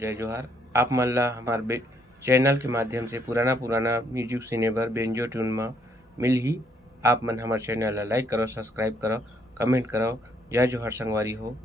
जय जोहार। आप मन ला हमार चैनल के माध्यम से पुराना पुराना म्यूजिक सुने बर बेंजो ट्यून में मिलही। आप मन हमार चैनल ला लाइक करो, सब्सक्राइब करो, कमेंट करो। जय जोहार संगवारी हो।